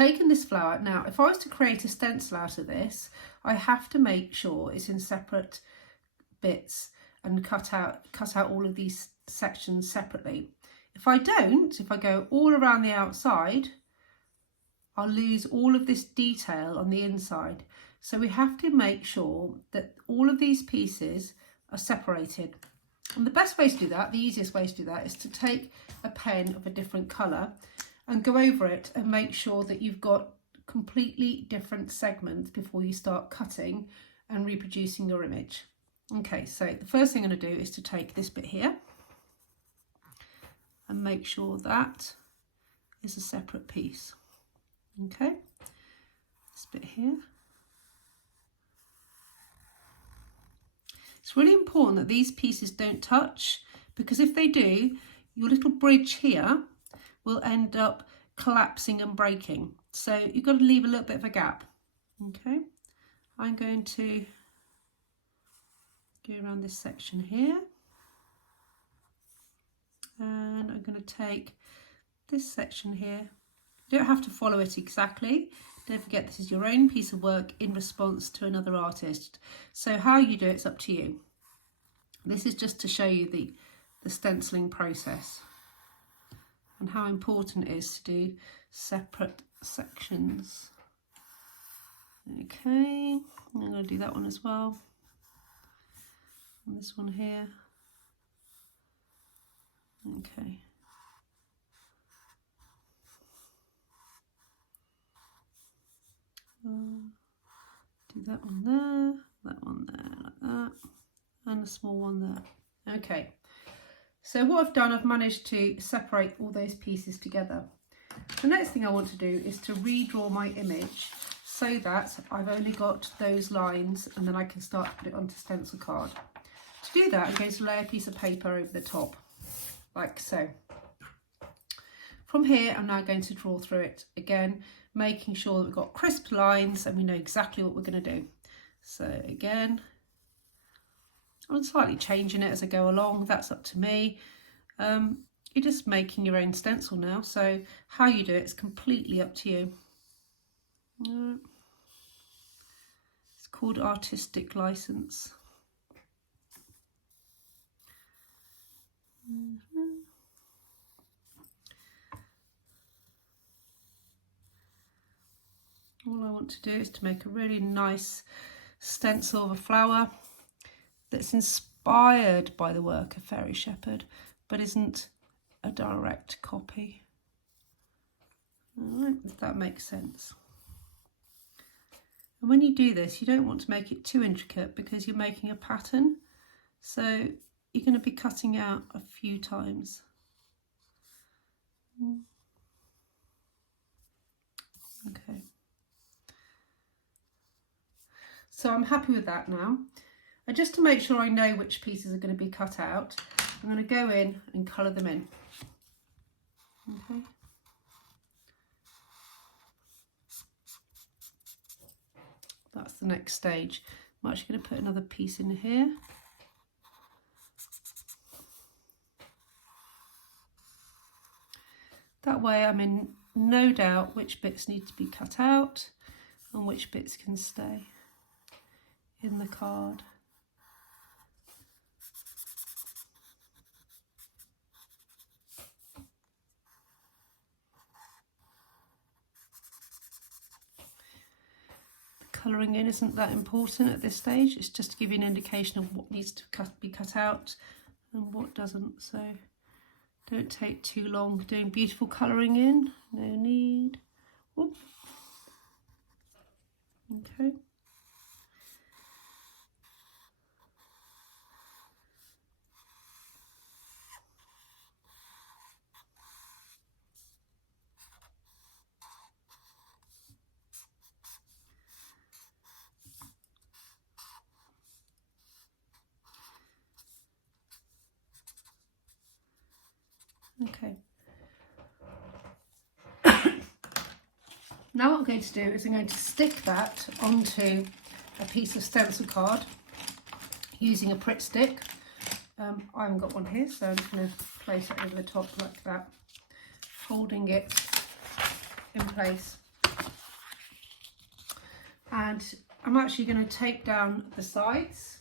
Taken this flower, now if I was to create a stencil out of this, I have to make sure it's in separate bits and cut out all of these sections separately. If I don't, if I go all around the outside, I'll lose all of this detail on the inside. So we have to make sure that all of these pieces are separated. And the best way to do that, the easiest way to do that, is to take a pen of a different colour and go over it and make sure that you've got completely different segments before you start cutting and reproducing your image. Okay, so the first thing I'm going to do is to take this bit here and make sure that is a separate piece. Okay, this bit here. It's really important that these pieces don't touch, because if they do, your little bridge here will end up collapsing and breaking. So you've got to leave a little bit of a gap. Okay, I'm going to go around this section here, and I'm going to take this section here. You don't have to follow it exactly. Don't forget, this is your own piece of work in response to another artist. So how you do it's up to you. This is just to show you the stenciling process and how important it is to do separate sections. Okay, I'm going to do that one as well. And this one here. Okay. Do that one there, that one there, like that, and a small one there. Okay, so what I've done, I've managed to separate all those pieces together. The next thing I want to do is to redraw my image so that I've only got those lines, and then I can start to put it onto stencil card. To do that, I'm going to lay a piece of paper over the top, like so. From here, I'm now going to draw through it again, making sure that we've got crisp lines and we know exactly what we're going to do. So again, I'm slightly changing it as I go along, that's up to me. You're just making your own stencil now, so how you do it is completely up to you. It's called artistic license. All I want to do is to make a really nice stencil of a flower that's inspired by the work of Fairy Shepherd, but isn't a direct copy. All right, if that makes sense. And when you do this, you don't want to make it too intricate because you're making a pattern, so you're going to be cutting out a few times. Okay. So I'm happy with that now. And just to make sure I know which pieces are going to be cut out, I'm going to go in and colour them in. Okay. That's the next stage. I'm actually going to put another piece in here. That way I'm in no doubt which bits need to be cut out and which bits can stay in the card. The colouring in isn't that important at this stage, it's just to give you an indication of what needs to be cut out and what doesn't, so don't take too long doing beautiful colouring in, no need. Whoop. Okay. Okay. Now what I'm going to do is I'm going to stick that onto a piece of stencil card using a Pritt stick. I haven't got one here, so I'm just going to place it over the top like that, holding it in place. and I'm actually going to tape down the sides.